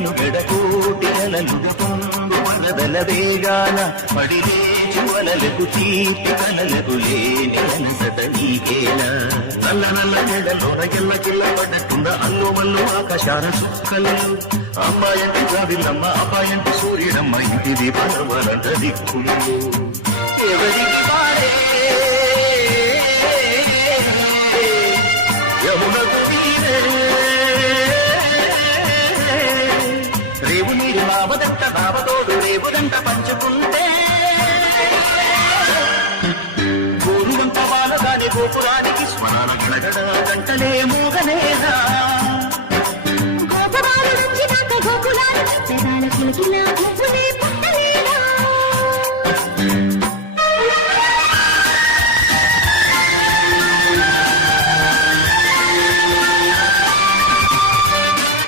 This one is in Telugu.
పారెను గడకోటి అలలుగా పొంగు వరదల వేగాన పడిలేచు అలలకు తీపి కలలకు లేని అలసట నీకేలా నల్ల నల్ల నెడలోన ఎల్ల కిల్ల పడ్డట్టున్న అల్లు మల్లు ఆకాశాల సుక్కలు అమ్మాయంటి జాబిల్లమ్మ అబ్బాయంటి సూర్యుడమ్మ ఇంటి దీపాలంట దిక్కులు ఎవరికి పాడే యమునకు రేవు నీరు బావదంట బావతోడు రేవులంట పంచుకుంటే గోరువంత బాలదాని గోపురానికి స్మరణ గడగడ గంటలే మూగనేదా గోపురాలు నుంచి గోకులాలు